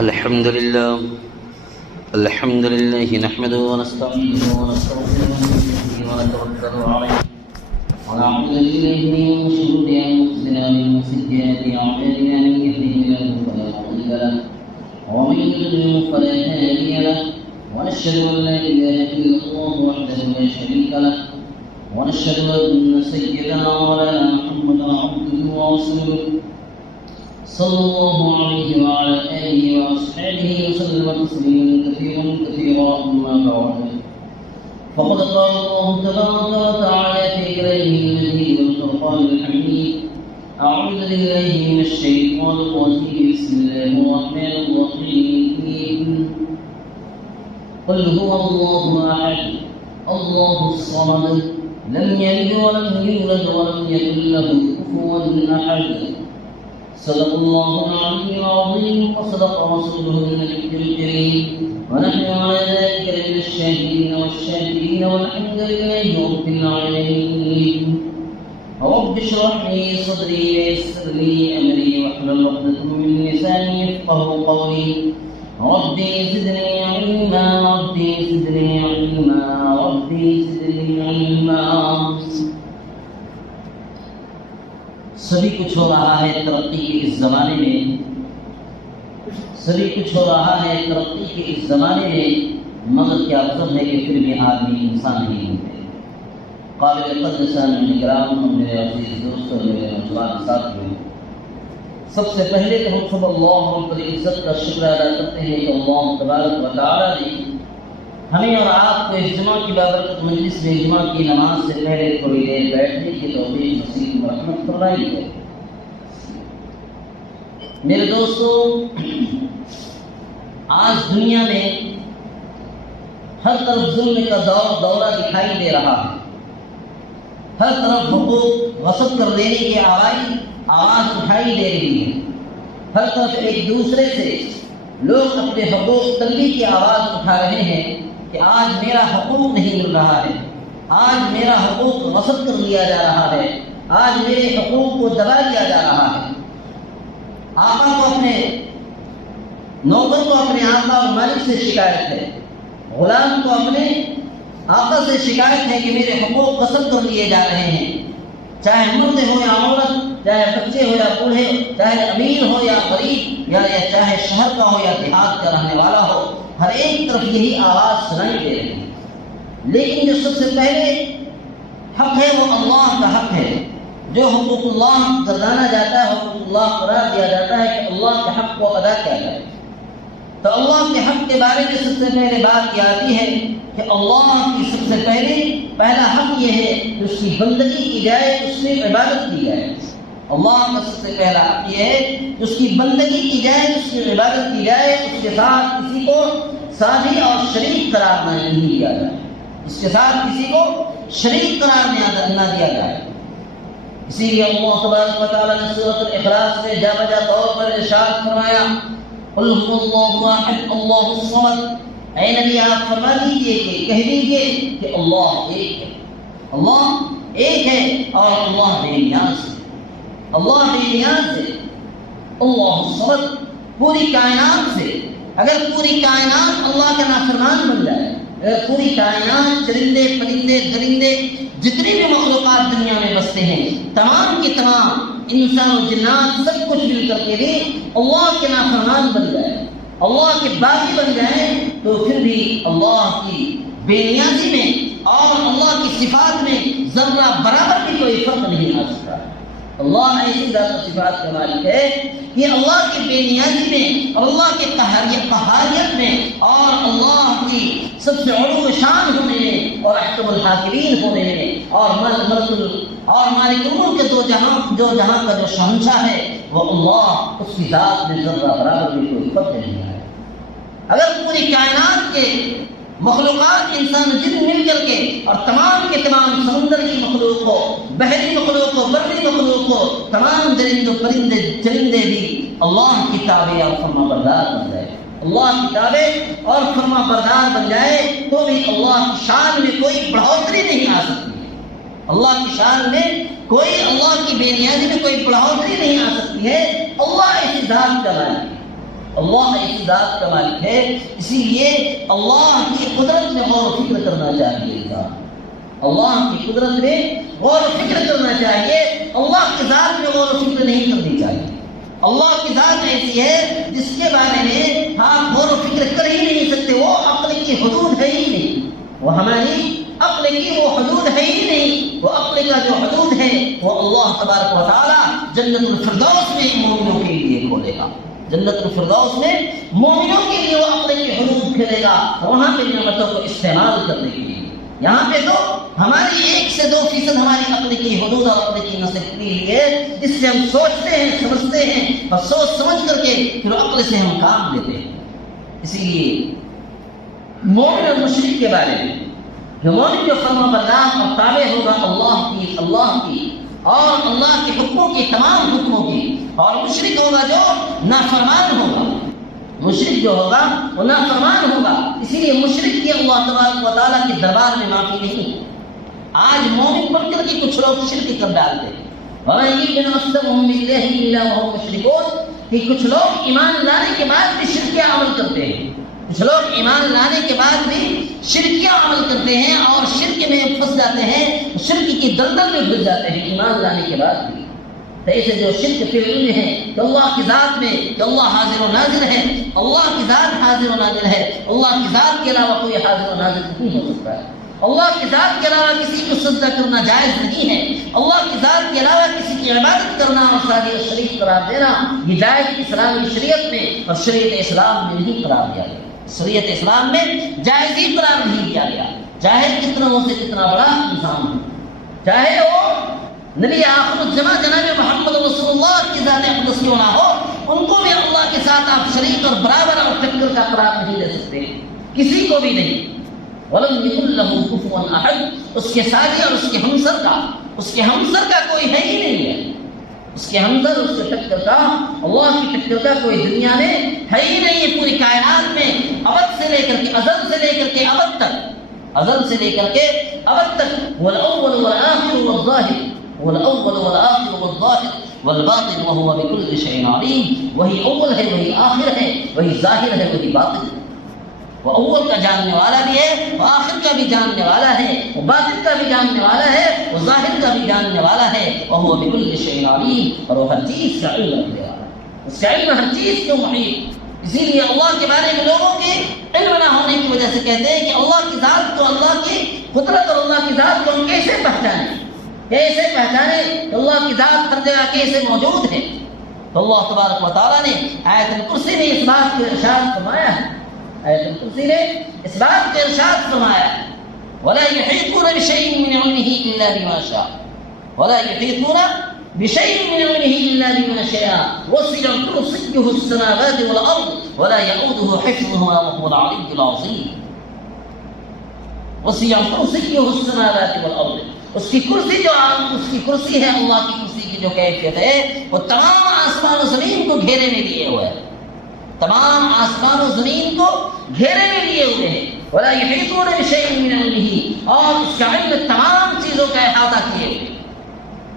الحمد لله نحمده ونستعينه ونستغفره ونتوكل عليه ونعوذ بالله من شرور انفسنا ومن سيئات اعمالنا من يهده الله فلا مضل له ومن يضلل فلا هادي له ونشهد ان لا اله الا الله وحده لا شريك له ونشهد ان سيدنا مولانا محمدا عبده ورسوله صلى الله عليه وعلى آله وأصحابه وسلم تسليما كثيرا أما بعد فقد قال الله تبارك وتعالى في كلامه المجيد والفرقان الحميد أعوذ بالله من الشيطان الرجيم بسم الله الرحمن الرحيم قل هو الله أحد الله الصمد لم يلد ولم يولد ولم يكن له كفوا أحد صدق الله العلي العظيم وصدق رسوله النبي الكريم ونحن على ذلك من الشاهدين والشاكرين والحمد لله رب العالمين رب اشرح لي صدري ويسر لي امري واحلل عقدة من لساني يفقهوا قولي ربي زدني علما ربي زدني علما ربي زدني علما سبھی کچھ ہو رہا ہے ترقی کے اس زمانے میں مگر کیا غضب ہے کہ پھر بھی آدمی انسان نہیں ہوتے قابل قدر سامعین کرام اور میرے عزیز دوستوں اور میرے نوجوان ساتھیوں سب سے پہلے تو ہم سب اللہ رب العزت کا شکر ادا کرتے ہیں کہ اللہ تبارک و تعالیٰ نے ہمیں اور آپ کو اجتماع کی بابرکت مجلس میں اجتماع کی نماز سے پہلے تھوڑی دیر بیٹھنے کی توفیق نصیب و رحمت فرمائی ہے۔ میرے دوستو، آج دنیا میں ہر طرف ظلم کا دورہ دکھائی دے رہا ہے، ہر طرف حقوق غصب کر لینے کی آواز اٹھائی دے رہی ہے، ہر طرف ایک دوسرے سے لوگ اپنے حقوق طلبی کی آواز اٹھا رہے ہیں کہ آج میرا حقوق نہیں مل رہا ہے، آج میرا حقوق غصب کر لیا جا رہا ہے، آج میرے حقوق کو دبا دیا جا رہا ہے۔ آقا کو اپنے نوکر کو اپنے آقا اور مالک سے شکایت ہے، غلام کو اپنے آقا سے شکایت ہے کہ میرے حقوق غصب کر لیے جا رہے ہیں، چاہے مرد ہو یا عورت، چاہے بچے ہو یا بوڑھے، چاہے امیر ہو یا غریب، یا چاہے شہر کا ہو یا دیہات کا رہنے والا ہو، ہر ایک طرف یہی آواز سنائی دے رہی ہے۔ لیکن جو سب سے پہلے حق ہے وہ اللہ کا حق ہے، جو حقوق اللہ گردانا جاتا ہے، حقوق اللہ قرار دیا جاتا ہے کہ اللہ کے حق کو ادا کیا جائے۔ تو اللہ کے حق کے بارے میں سب سے پہلے بات یہ آتی ہے کہ اللہ کی سب سے پہلا حق یہ ہے کہ اس کی بندگی کی جائے، اس کی عبادت کی جائے۔ اللہ کا سب سے پہلا حق یہ ہے کہ اس کی بندگی کی جائے، اس کی عبادت کی جائے، اس کے ساتھ کسی کو ساتھی اور شریک قرار نہیں دیا جائے، اس کے ساتھ کسی کو شریک قرار نہ دیا جائے۔ اسی لیے اللہ تبارک و تعالیٰ نے سورۃ الاخلاص میں جا بجا طور پر ارشاد فرمایا قل هو اللہ احد اللہ الصمد، اے نبی آپ فرما دیجئے کہ کہہ دیجئے کہ اللہ ایک ہے، اللہ ایک ہے اور اللہ بے نیاز ہے، اللہ بے نیاز ہے۔ اللہ الصمد، پوری کائنات سے اگر پوری کائنات اللہ کا نافرمان بن جائے، اگر پوری کائنات چرندے پرندے درندے جتنی بھی مخلوقات دنیا میں بستے ہیں، تمام کے تمام انسان و جنات سب کچھ مل کر کے بھی اللہ کے نافرمان بن جائے، اللہ کے باغی بن جائیں، تو پھر بھی اللہ کی بے نیازی میں اور اللہ کی صفات میں ذرہ برابر بھی کوئی فرق نہیں آ سکتا۔ اللہ ایسی ذات و صفات کا مالک ہے کہ اللہ کی بے نیازی میں اور اللہ کے قہاریت میں اور اللہ کی سب سے علو شان ہونے میں اور احکم الحاکمین ہونے میں اور مالک الملک کے جو جہاں کا جو شہنشاہ ہے وہ اللہ، اس کی ذات میں ذرہ برابر بھی کوئی فرق نہیں ہے۔ اگر پوری کائنات کے مخلوقات انسان جن مل کر کے اور تمام کے تمام سمندر کی مخلوق ہو، بحری مخلوق ہو، بری مخلوق ہو، تمام درندے پرندے چرندے بھی اللہ کی تابع اور فرما بردار بن جائے، اللہ کی تابع اور فرما بردار بن جائے، تو بھی اللہ کی شان میں کوئی بڑھوتری نہیں آ سکتی ہے، اللہ کی شان میں کوئی، اللہ کی بے نیازی میں کوئی بڑھوتری نہیں آ سکتی ہے۔ اللہ ایسی ذات کا مالک ہے، اللہ ایسی ذات کا مالک ہے، اسی لیے اللہ کی قدرت میں غور و فکر کرنا چاہیے انسان، اللہ کی قدرت میں غور و فکر کرنا چاہیے، اللہ کی ذات میں غور و فکر نہیں کرنی چاہیے۔ اللہ کی ذات ایسی ہے جس کے بارے میں آپ غور و فکر کر ہی نہیں سکتے، وہ عقل کی حدود ہے ہی نہیں، وہ ہماری عقل کی وہ حدود ہے ہی نہیں، وہ عقل کا جو حدود ہے وہ اللہ تبارک و تعالی جنت الفردوس میں مومنوں کے لیے کھولے گا، جنت الفردوس میں مومنوں کے لیے وہ عقل کی حدود کھولے گا، وہاں پہ نعمتوں کو استعمال کرنے کے لیے۔ یہاں پہ تو ہماری 1 سے 2% ہماری عقل کی حدود اور عقل کی نصیحت کے لیے، جس سے ہم سوچتے ہیں، سمجھتے ہیں اور سوچ سمجھ کر کے پھر عقل سے ہم کام لیتے ہیں۔ اسی لیے مومن اور مشرک کے بارے میں، جو مومن جو فرما بردار اور تابع ہوگا اللہ کی اور اللہ کے حکموں کی، تمام حکموں کی، اور مشرک ہوگا جو نافرمان ہوگا، مشرک جو ہوگا وہ نافرمان ہوگا۔ اسی لیے مشرک کی اللہ تبارک و تعالیٰ کے دربار میں معافی نہیں۔ آج مومن بن کر کے کچھ لوگ شرک کر ڈالتے ہیں، کہ کچھ لوگ ایمان لانے کے بعد بھی شرکیہ عمل کرتے ہیں، کچھ لوگ ایمان لانے کے بعد بھی شرکیہ عمل کرتے ہیں اور شرک میں پھنس جاتے ہیں، شرک کی دلدل میں گھس جاتے ہیں ایمان لانے کے بعد بھی۔ تو ایسے جو شرک فی العلم ہے کہ اللہ کی ذات میں کہ اللہ حاضر و ناظر ہے، اللہ کی ذات حاضر و ناظر ہے، اللہ کی ذات کے علاوہ کوئی حاضر و ناظر نہیں ہو سکتا ہے، اللہ کی ذات کے علاوہ کسی کو سجدہ کرنا جائز نہیں ہے، اللہ کی ذات کے علاوہ کسی کی عبادت کرنا اور ساری شریک قرار دینا یہ جائز اسلامی شریعت میں اور شریعت اسلام میں نہیں قرار دیا گیا، شریعت اسلام میں جائز ہی قرار نہیں دیا گیا، چاہے کتنا ہو سے کتنا بڑا انسان ہو، چاہے وہ نبی آخر الزمان جناب محمد رسول اللہ کی ذات اقدس کیوں نہ ہو، ان کو بھی اللہ کے ساتھ آپ شریک اور برابر اور ٹکر کا قرار نہیں دے سکتے، کسی کو بھی نہیں۔ وَلَمْ يَكُنْ لَهُ كُفُوًا أَحَدٌ، اس کے ساتھی اور اس کے ہمسر کا کوئی ہے ہی نہیں ہے، اس کے ہمسر، اس کے ٹکر کا، اللہ کی ٹکر کا کوئی دنیا میں ہے ہی نہیں ہے، پوری کائنات میں ابد سے لے کر کے ازل سے لے کر کے ابد تک، ازل سے لے کر کے ابد تک، وَالْأَوَّلُ وَالْآخِرُ وَالظَّاهِرُ والأول والآخر والظاہر والباطن وهو بكل شيء عليم، وہی اول ہے، وہی آخر ہے، وہی ظاہر ہے، وہی باطن ہے، وہ اول کا جاننے والا بھی ہے، وہ آخر کا بھی جاننے والا ہے، وہ باطن کا بھی جاننے والا ہے، وہ ظاہر کا بھی جاننے والا ہے، وهو بكل شيء عليم، اور وہ ہر چیز کا علم رکھنے والا ہے، اس کا علم ہر چیز کو محیط۔ اسی لیے اللہ کے بارے میں لوگوں کے علم نہ ہونے کی وجہ سے کہتے ہیں کہ اللہ کی ذات کو، اللہ کی قدرت اور اللہ کی ذات کو ہم کیسے پہچانیں، کیسے پہچانے کہ اللہ کی ذات ہر جگہ کیسے موجود ہے؟ تو اللہ تبارک و تعالیٰ نے آیت الکرسی میں اس بات کو ارشاد فرمایا ہے، آیت الکرسی نے اس بات کو ارشاد فرمایا ہے، وَلَا يُحِيطُونَ بِشَيْءٍ مِّنْ عِلْمِهِ إِلَّا بِمَا شَاءَ، وَلَا يُحِيطُونَ بِشَيْءٍ مِّنْ عِلْمِهِ إِلَّا بِمَا شَاءَ وَسِعَ كُرْسِيُّهُ السَّمَاوَاتِ وَالْأَرْضَ وَلَا يَئُودُهُ حِفْظُهُمَا وَهُوَ الْعَلِيُّ الْعَظِيمُ۔ وَسِعَ كُرْسِيُّهُ السَّمَاوَاتِ وَالْأَرْضَ، اس کی کرسی ہے، اللہ کی کرسی کی جو کیفیت ہے وہ تمام آسمان و زمین کو گھیرے میں لیے ہوئے ہے، تمام آسمان و زمین کو گھیرے میں لیے ہوئے ہیں، وَلَا يُحِيطُونَ بِشَيْءٍ مِّنْ عِلْمِهِ، اور اس کا علم تمام چیزوں کا احاطہ کیے ہوئے،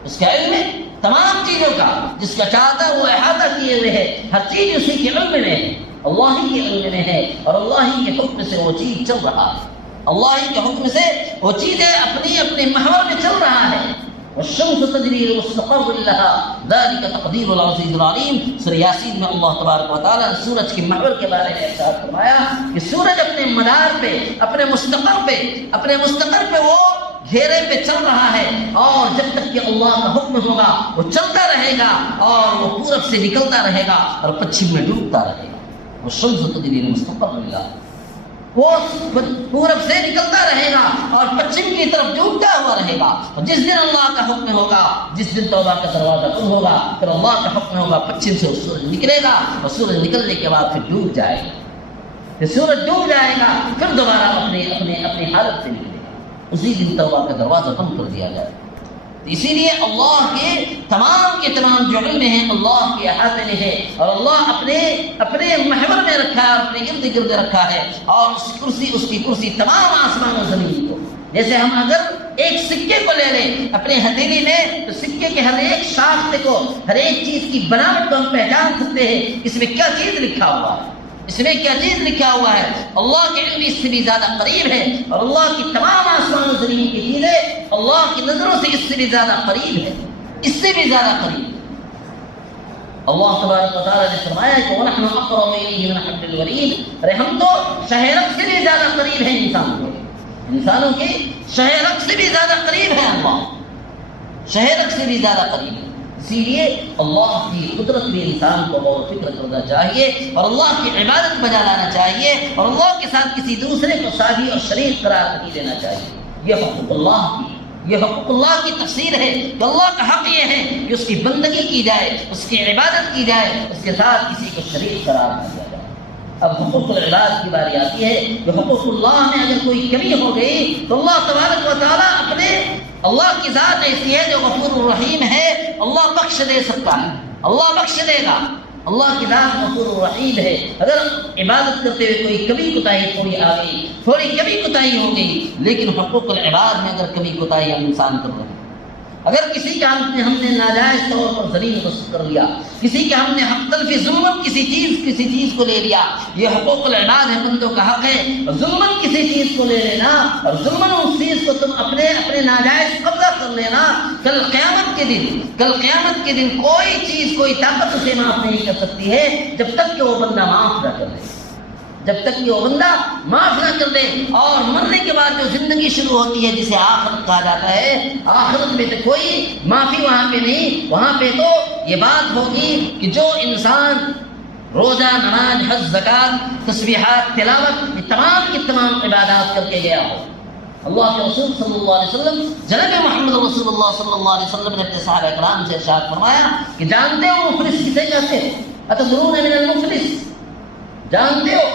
اس کا علم تمام چیزوں کا جس کا چاہتا وہ احاطہ کیے ہوئے ہے، ہر چیز اسی کے علم میں ہے، اللہ ہی کے علم میں ہے، اور اللہ ہی کے حکم سے وہ چیز چل رہا ہے، اللہ ہی کے حکم سے وہ چیزیں اپنی اپنے محور میں چل رہا ہے۔ والشمس تجری لمستقر لها ذلك تقدیر العزیز العلیم، سورہ یاسین میں اللہ تبارک و تعالیٰ نے سورج کے محور کے بارے میں ارشاد فرمایا کہ سورج اپنے مدار پہ، اپنے مستقر پہ وہ گھیرے پہ چل رہا ہے، اور جب تک کہ اللہ کا حکم ہوگا وہ چلتا رہے گا، اور وہ پورب سے نکلتا رہے گا اور پچھم میں ڈوبتا رہے گا۔ والشمس تجری لمستقر لها، وہ پورب سے نکلتا رہے گا اور پچھم کی طرف ڈوبتا ہوا رہے گا، اور جس دن اللہ کا حکم ہوگا، جس دن توبہ کا دروازہ بند ہوگا، پھر اللہ کا حکم ہوگا، پچھم سے سورج نکلے گا، اور سورج نکلنے کے بعد پھر ڈوب جائے گا، پھر سورج ڈوب جائے گا، پھر دوبارہ اپنی حالت سے نکلے گا، اسی دن توبہ کا دروازہ بند کر دیا جائے گا۔ اسی لیے اللہ کے تمام جو علم ہیں اللہ کے احاطے میں ہے، اور اللہ اپنے محور میں رکھا ہے، اپنے ارد گرد رکھا ہے، اور اس کی کرسی تمام آسمان و زمین کو جیسے ہم اگر ایک سکے کو لے لیں اپنے ہتھیلی میں تو سکے کے ہر ایک شاختے کو، ہر ایک چیز کی بناوٹ کو ہم پہچان سکتے ہیں اس میں کیا چیز لکھا ہوا ہے، اس میں کیا چیز لکھا ہوا ہے۔ اللہ کے علم اس سے بھی زیادہ قریب ہے، اور اللہ کی تمام آسمان و زمین کی چیزیں اللہ کی نظروں سے اس سے بھی زیادہ قریب ہے، اس سے بھی زیادہ قریب۔ اللہ تبارک و تعالیٰ نے فرمایا کہ وَنَحْنُ أَقْرَبُ إِلَيْهِ مِنْ حَبْلِ الْوَرِيدِ، ارے ہم تو شہ رگ سے بھی زیادہ قریب ہیں انسانوں کے شہ رگ سے بھی زیادہ قریب ہے اللہ، شہ رگ سے بھی زیادہ قریب ہے۔ اسی لیے اللہ کی قدرت بھی انسان کو غور و فکر کرنا چاہیے، اور اللہ کی عبادت بجا لانا چاہیے، اور اللہ کے ساتھ کسی دوسرے کو ساجی اور شریک قرار نہیں دینا چاہیے۔ یہ حقوق اللہ کی، یہ حقوق اللہ کی تفسیر ہے کہ اللہ کا حق یہ ہے کہ اس کی بندگی کی جائے، اس کی عبادت کی جائے، اس کے ساتھ کسی کو شریک قرار نہ دیا جائے۔ اب حقوق العباد کی باری آتی ہے کہ حقوق اللہ میں اگر کوئی کمی ہو گئی تو اللہ تبارک و تعالیٰ اپنے، اللہ کی ذات ایسی ہے جو غفور الرحیم ہے، اللہ بخش دے سکتا ہے، اللہ بخش دے گا، اللہ کی ذات غفور الرحیم ہے۔ اگر عبادت کرتے ہوئے کوئی کمی کوتاہی تھوڑی آ گئی، تھوڑی کمی کوتاہی ہو گئی، لیکن حقوق العباد میں اگر کمی کوتاہی ہم انسان کر رہے ہیں، اگر کسی کا ہم نے ناجائز طور پر ذلیل غصب کر لیا، کسی کا ہم نے حق تلفی ظلمت کسی چیز کو لے لیا، یہ حقوق العباد ہے، بندوں کا حق ہے۔ ظلمت کسی چیز کو لے لینا اور ظلمن اس چیز کو تم اپنے ناجائز قبضہ کر لینا، کل قیامت کے دن کوئی چیز، کوئی طاقت اسے معاف نہیں کر سکتی ہے جب تک کہ وہ بندہ معاف نہ کر دے، جب تک کہ وہ بندہ معاف نہ کر دے۔ اور مرنے کے بعد جو زندگی شروع ہوتی ہے جسے آخرت کہا جاتا ہے، آخرت میں تو کوئی معافی وہاں پہ نہیں، وہاں پہ تو یہ بات ہوگی کہ جو انسان روزہ، نماز، حج، زکوٰۃ، تسبیحات، تلاوت، یہ تمام کی تمام عبادات کر کے گیا ہو۔ اللہ کے رسول صلی اللہ علیہ وسلم، جناب محمد رسول اللہ صلی اللہ علیہ وسلم نے اپنے صحابہ کرام سے ارشاد فرمایا کہ جانتے ہو مفلس کسے کہتے ہیں؟ اتدرون من المفلس، جانتے ہو؟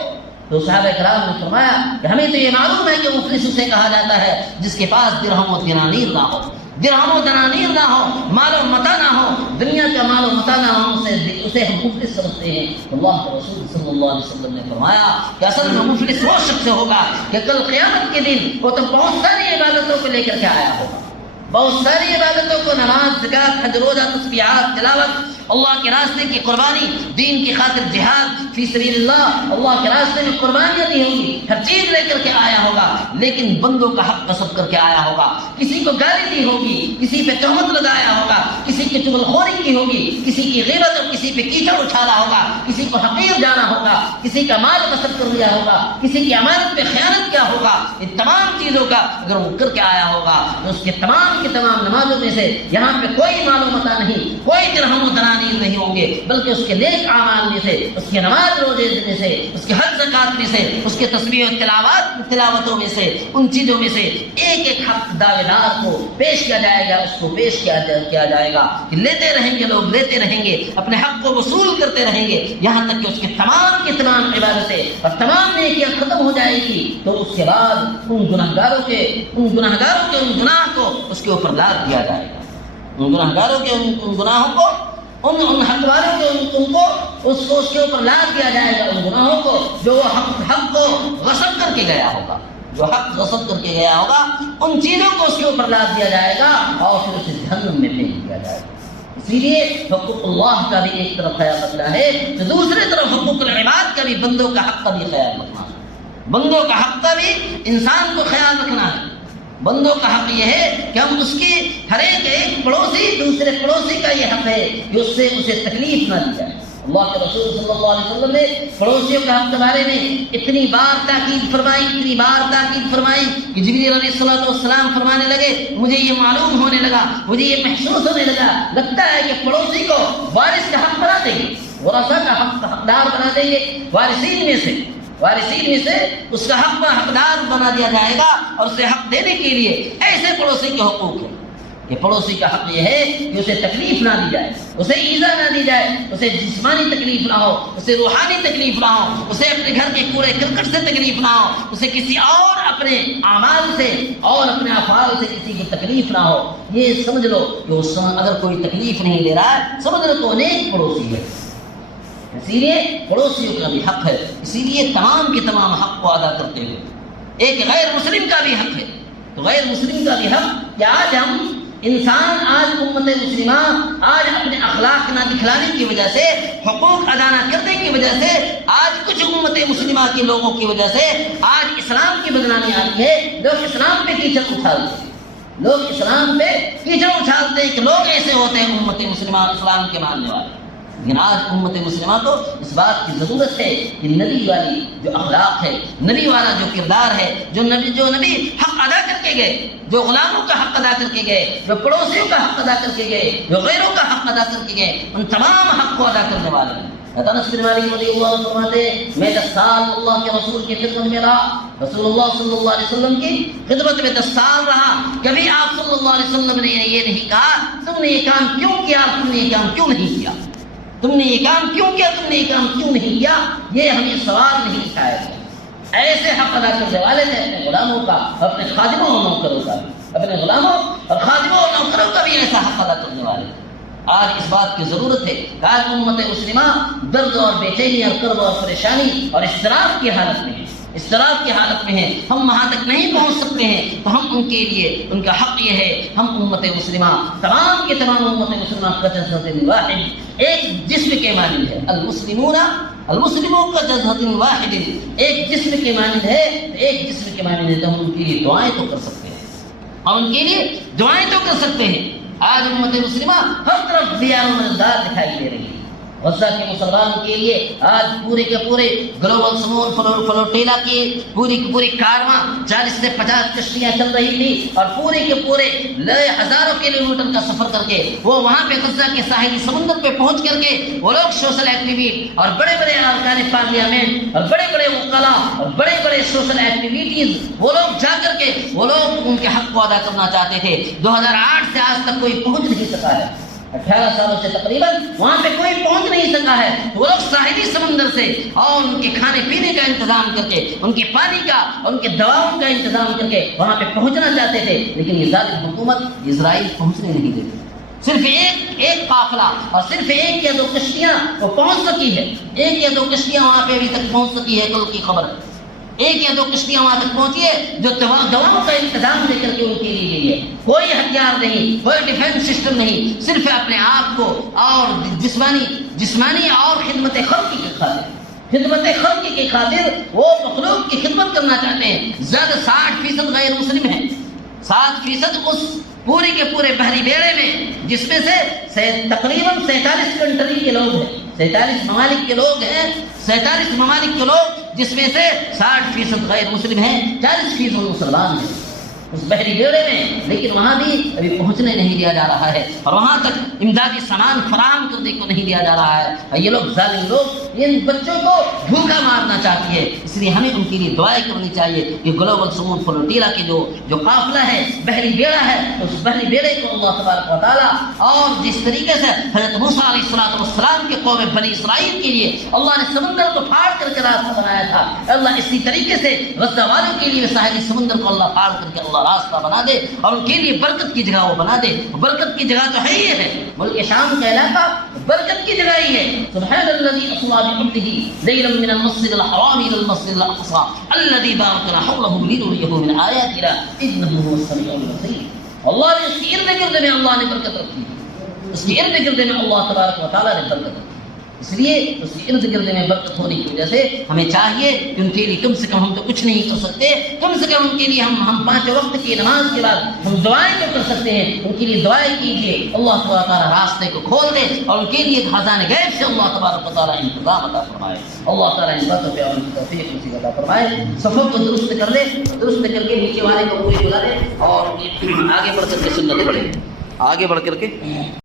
تو صحابہ کرام نے فرمایا کہ ہمیں تو یہ معلوم ہے کہ مفلس اسے کہا جاتا ہے جس کے پاس درہم و دنانیر نہ ہو، درہم و دنانیر نہ ہو، مال و متاع نہ ہو، دنیا کا مال و متاع نہ ہو، اسے ہم مفلس سمجھتے ہیں۔ اللہ کے رسول صلی اللہ علیہ وسلم نے فرمایا کہ اصل میں مفلس وہ شخص ہوگا کہ کل قیامت کے دن وہ تو بہت ساری عبادتوں کو لے کر کے آیا ہوگا، بہت ساری عبادتوں کو، نماز، زکوٰۃ، حج، روزہ، تسبیحات، تلاوت، اللہ کے راستے کی قربانی، دین کی خاطر جہاد فی سبیل اللہ، اللہ کے راستے میں قربانیاں دی ہوں گی، ہر چیز لے کر کے آیا ہوگا، لیکن بندوں کا حق غصب کر کے آیا ہوگا، کسی کو گالی دی ہوگی، کسی پہ تہمت لگایا ہوگا، کسی کی چغلخوری کی ہوگی، کسی کی غیبت اور کسی پہ کیچڑ اچھالا ہوگا، کسی کو حقیر جانا ہوگا، کسی کا مال غصب کر لیا ہوگا، کسی کی امانت پہ خیانت کیا ہوگا، ان تمام چیزوں کا اگر وہ کر کے آیا ہوگا تو اس کے تمام کی تمام نمازوں میں سے یہاں پہ کوئی مال و متاع نہیں، کوئی درہم و دنانیر نہیں ہوں گے، بلکہ اس کے نیک اعمال میں سے، اس کے نماز روزے میں سے، اس کے حج زکوٰۃ میں سے، اس کے تسبیح و تلاوتوں میں سے، ان چیزوں میں سے ایک ایک حق دعوے دار کو پیش کیا جائے گا، اس کو پیش کیا جائے گا کہ لیتے رہیں گے، لوگ لیتے رہیں گے، اپنے حق کو وصول کرتے رہیں گے، یہاں تک کہ اس کے تمام کی تمام عبادتیں اور تمام نیکیاں ختم ہو جائے گی، تو اس کے بعد ان گناہگاروں کے ان گناہ کو اس کے اوپر لاد دیا جائے گا، ان گناہگاروں کے ان گناہوں کو، ان حق والوں کے ان کو اس کے اوپر لاد دیا جائے گا، ان گناہوں کو جو وہ حق کو غصب کر کے گیا ہوگا، جو حق غصب کر کے گیا ہوگا، ان چیزوں کو اس کے اوپر لاد دیا جائے گا اور پھر اسے جہنم میں پھینک دیا جائے گا۔ اسی لیے حقوق اللہ کا بھی ایک طرف خیال رکھنا ہے تو دوسری طرف حقوق العباد کا بھی، بندوں کا حق کا بھی خیال رکھنا ہے، بندوں کا حق کا بھی انسان کو خیال رکھنا ہے۔ بندوں کا حق یہ ہے کہ ہم اس کی ہر ایک پڑوسی، دوسرے پڑوسی کا یہ حق ہے کہ اس سے اسے تکلیف نہ دی جائے۔ اللہ کے رسول صلی اللہ علیہ وسلم نے پڑوسیوں کے حق کے بارے میں اتنی بار تاکید فرمائی کہ جبریل علیہ السلام فرمانے لگے، مجھے یہ معلوم ہونے لگا، مجھے یہ محسوس ہونے لگتا ہے کہ پڑوسی کو وارث کا حق بنا دیں گے، ورثہ کا حقدار بنا دیں گے، وارثین میں سے اس کا حقدار بنا دیا جائے گا، اور اسے حق دینے کے لیے ایسے پڑوسی کے حقوق ہیں کہ پڑوسی کا حق یہ ہے کہ اسے تکلیف نہ دی جائے، اسے ایذا نہ دی جائے، اسے جسمانی تکلیف نہ ہو، اسے روحانی تکلیف نہ ہو، اسے اپنے گھر کے کوڑے کرکٹ سے تکلیف نہ ہو، اسے کسی اور اپنے اعمال سے اور اپنے افعال سے کسی کی تکلیف نہ ہو۔ یہ سمجھ لو کہ اگر کوئی تکلیف نہیں دے رہا ہے، سمجھ لو تو نیک پڑوسی ہے۔ اسی لیے پڑوسیوں کا بھی حق ہے، اسی لیے تمام کے تمام حق کو ادا کرتے ہوئے ایک غیر مسلم کا بھی حق ہے، تو غیر مسلم کا بھی حق کہ آج ہم انسان، آج امت مسلمہ آج اپنے اخلاق نہ دکھلانے کی وجہ سے، حقوق ادا نہ کرنے کی وجہ سے، آج کچھ امت مسلمہ کے لوگوں کی وجہ سے آج اسلام کی بدنامی آتی ہے. لوگ اسلام پہ کیچڑ اچھالتے ہیں، لوگ اسلام پہ کیچڑ اچھالتے ہیں کہ لوگ ایسے ہوتے ہیں امت مسلمہ اسلام کے ماننے والے. لیکن آج امت مسلمہ کو اس بات کی ضرورت ہے کہ نبی والی جو اخلاق ہے، نبی والا جو کردار ہے، جو نبی حق ادا کر کے گئے، جو غلاموں کا حق ادا کر کے گئے، جو پڑوسیوں کا حق ادا کر کے گئے، جو غیروں کا حق ادا کر کے گئے، ان تمام حق کو ادا کرنے والے ہیں. انس بن مالک رضی اللہ عنہ فرماتے ہیں میں 10 سال اللہ کے رسول کی خدمت میں رہا، رسول اللہ صلی اللہ علیہ وسلم کی خدمت میں 10 سال رہا. کبھی آپ صلی اللہ علیہ وسلم نے یہ نہیں کہا تم نے یہ کام کیوں کیا، تم نے یہ کام کیوں نہیں کیا، تم نے یہ کام کیوں کیا، تم نے یہ کام کیوں نہیں کیا. یہ ہمیں سوال نہیں اٹھایا گیا. ایسے حق ادا کرنے والے تھے اپنے غلاموں کا، اپنے خادموں اور نوکروں کا، اپنے غلاموں اور خادموں اور نوکروں کا بھی ایسا حق ادا کرنے والے. آج اس بات کی ضرورت ہے کہ آج امت مسلمہ درد اور بے چینی اور کرب اور پریشانی اور اضطراب کی حالت میں ہے، اضطراب کی حالت میں ہے. ہم وہاں تک نہیں پہنچ سکتے ہیں تو ہم ان کے لیے ان کا حق یہ ہے ہم امت مسلمہ تمام کے تمام امت مسلمہ کا جذبۃ واحد ایک جسم کے مانند ہے. المسلموں کا جذبۃ واحد ایک جسم کے مانند ہے. ایک جسم کے مانند ہے تو ہم ان کے لیے دعائیں تو کر سکتے ہیں، ہم ان کے لیے دعائیں تو کر سکتے ہیں. آج امت مسلمہ ہر طرف ضیاء و مزدار دکھائی دے رہی ہے. غزہ کے مسلمانوں کے لیے آج پورے کے پورے گلوبل سمول فلوٹیلا کی پوری کارواں 40 سے 50 کشتیاں چل رہی تھی اور پورے کے پورے ہزاروں کلومیٹر کا سفر کر کے وہ وہاں پہ غزہ کے ساحلی سمندر پہ پہنچ کر کے وہ لوگ سوشل ایکٹیویٹ اور بڑے بڑے ارکان پارلیمنٹ اور بڑے بڑے وکلاء اور بڑے بڑے سوشل ایکٹیویٹیز وہ لوگ جا کر کے وہ لوگ ان کے حق کو ادا کرنا چاہتے تھے. 2008 سے آج تک کوئی پہنچ نہیں سکا ہے. 18 سالوں سے تقریباً وہاں پہ کوئی پہنچ نہیں سکا ہے. وہ لوگ ساحلی سمندر سے اور ان کے کھانے پینے کا انتظام کر کے، ان کے پانی کا اور ان کے دواؤں کا انتظام کر کے وہاں پہ پہنچنا چاہتے تھے. لیکن یہ ظالم حکومت اسرائیل پہنچنے نہیں دیتی. صرف ایک قافلہ اور صرف 1 یا 2 کشتیاں وہ پہنچ سکی ہے. 1 یا 2 کشتیاں وہاں پہ ابھی تک پہنچ سکی ہے. کل کی خبر 1 یا 2 کشتیاں وہاں تک پہنچی ہے جو دواؤں کا انتظام لے کر کے ان کے لیے گئی ہے. کوئی ہتھیار نہیں، کوئی ڈیفینس سسٹم نہیں، صرف اپنے آپ کو اور جسمانی اور خدمت خلق کی خاطر وہ مخلوق کی خدمت کرنا چاہتے ہیں. زیادہ 60% غیر مسلم ہیں. 60% اس پورے کے پورے بحری بیڑے میں، جس میں سے تقریباً 47 کنٹری کے لوگ ہیں، 47 ممالک کے لوگ ہیں. 47 ممالک کے لوگ جس میں سے 60% غیر مسلم ہیں، 40% مسلمان ہیں اس بحری بیڑے میں. لیکن وہاں بھی ابھی پہنچنے نہیں دیا جا رہا ہے اور وہاں تک امدادی سامان فراہم کرنے کو نہیں دیا جا رہا ہے. اور یہ لوگ ظالم لوگ ان بچوں کو بھوکا مارنا چاہتی ہے. اس لیے ہمیں ان کے لیے دعائیں کرنی چاہیے کہ گلوبل سمول فلوٹیلا کی جو قافلہ ہے، بحری بیڑا ہے، اس بحری بیڑے کو اللہ تبارک و تعالیٰ اور جس طریقے سے حضرت موسیٰ علیہ السلام کے قوم بنی اسرائیل کے لیے اللہ نے سمندر کو پھاڑ کر کے راستہ بنایا تھا، اللہ اسی طریقے سے غزہ والوں کے لیے ساحلی سمندر کو اللہ پھاڑ کر کے اللہ راستہ بنا دے اور ان کے لیے برکت کی جگہ وہ بنا دے. برکت کی جگہ تو ہے ہی ہے، ملک شام کا علاقہ برکت کی جگہ ہی ہے. سبحان الذی اسری بعبدہ لیلا من المسجد الحرام الى المسجد الاقصى الذي باركنا حوله لنريه من آیاتنا انه هو السمیع البصیر. اللہ نے اس کے ارد گرد میں اللہ نے برکت رکھی ہے، اس کے ارد گرد میں اللہ تبارک و تعالیٰ نے برکت رکھی. اس لیے اس کے ارد گرد میں برکت ہونے کی وجہ سے ہمیں چاہیے کہ ان کے لیے کم سے کم، ہم تو کچھ نہیں کر سکتے، کم سے کم ان کے لیے ہم 5 وقت کی نماز کے بعد ہم دعائیں تو کر سکتے ہیں. ان کے لیے دعائیں کیجیے، اللہ تبارک و تعالیٰ راستے کو کھول دے اور ان کے لیے خزانہ غیب سے اللہ تبارک و تعالیٰ انتظام عطا فرمائے. اللہ تعالیٰ ان باتوں پہ اور ان کی توفیق نصیب عطا فرمائے. صفوں کو درست کر لے، درست کر کے نیچے والے کو پورے بلا لے اور آگے بڑھ کر کے سنت پڑھے، آگے بڑھ کر کے